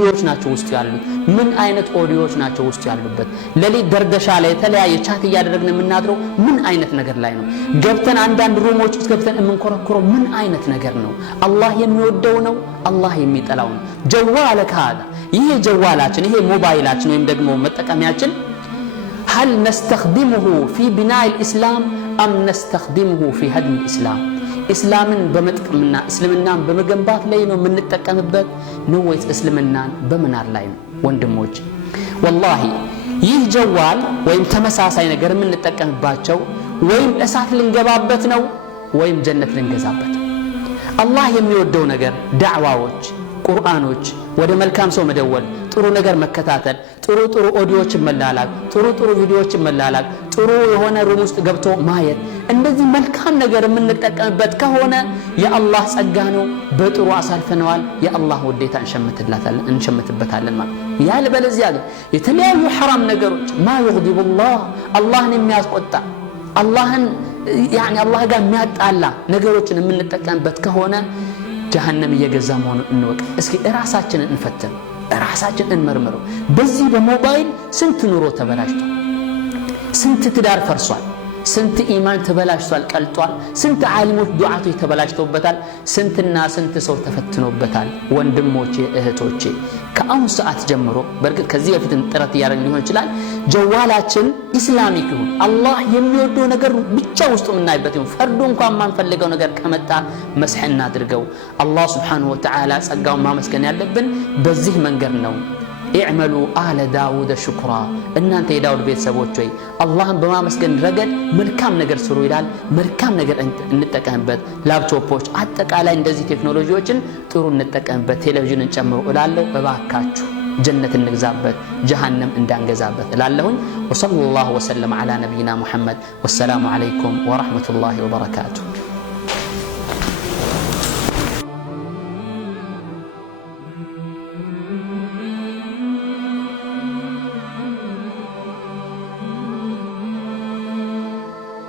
ቪዲዮዎች ናቸው ውስጥ ያሉት ምን አይነት ኦዲዮዎች ናቸው ውስጥ ያሉበት ለሊ ደርደሻ ላይ ተለያየ ቻት ያደረግን የምናድረው ምን አይነት ነገር ላይ ነው ገብተን አንዳንድ ሩሞች ውስጥ ገብተን የምንኮረኮረው ምን አይነት ነገር ነው አላህ የሚወደው ነው አላህ የሚጠላው ነው ጀዋለከ هذا ይሄ ጀዋላችን ይሄ ሞባይላችን ወይም ደግሞ መጠቀሚያችን هل نستخدمه في بناء الإسلام أم نستخدمه في هدم الإسلام إسلامن بمتقمنا إسلامنا بمجنبات لينو من التكامبات نويت إسلامنا بمنار لين وندموج والله يه جوال ويم تمساساي ነገር من التكامباتቸው ወይም እሳት ልንገባበት ነው ወይም ጀነት ልንገዛበት አላህ የሚወደው ነገር ዳዕዋዎች ቁርአኖች ወደ መልካም ሰው መደወል ጥሩ ነገር መከታተል ጥሩ ኦዲዮዎች መላላክ ጥሩ ቪዲዮዎች መላላክ ጥሩ የሆነ ሩም ውስጥ ገብቶ ማየት እንደዚህ መልካም ነገር የምንጠቀምበት ከሆነ የአላህ ጸጋ ነው በጥሩ አሳልፈነዋል የአላህ ውዴታ እንሸምትበታለን ማለት ያልበለዚያ የተለያዩ حرام ነገሮች ما يغضب الله አላህን የሚያስቆጣ አላህን يعني الله ጋር የሚያጣላ ነገሮችን የምንጠቀምበት ከሆነ جهنم يجزا مون انوق اسكي ራሳችንን እንፈትን ራሳችንን እንመርምረው በዚህ በሞባይል ስንት ኑሮ ተበላሽቷል ስንት ትዳር ፈርሷል ስንት ኢማን ተበላሽቷል ቀልጧል ስንት ዓሊሞች ዱዓቶች ተበላሽተውበታል ስንትና ስንት ሰው ተፈትኖበታል ወንድሞቼ እህቶቼ ከአሁን ሰዓት ጀምሮ በርግጥ ከዚህ በፊት ጥረት ያደረግ ሊሆን ይችላል ጀዋላችን ኢስላሚክ ይሁን አላህ የሚወደው ነገር ብቻ ውስጥ ምናይበት ይሁን ፈርዶ እንኳን ማንፈልገው ነገር ከመጣ መስሐና አድርገው አላህ Subhanahu Wa Ta'ala ጸጋውን ማመስገን ያለብን በዚህ መንገድ ነው اعملوا آل داود شكرا እናንተ የዳውድ ቤተሰቦች ሆይ አላህን በማመስገን ረገድ መልካም ነገር ስሩ ይላል መልካም ነገር እንጠቀምበት ላፕቶፖች አጠቃላይ እንደዚህ ቴክኖሎጂዎችን ጥሩ እንጠቀምበት ቴሌቪዥንን ጨምሮ እላለሁ በባካችሁ ጀነት እንግዛበት ጀሃነም እንዳንገዛበት እላለሁኝ ወሰለላሁ ወሰለም على نبينا محمد والسلام عليكم ورحمة الله وبركاته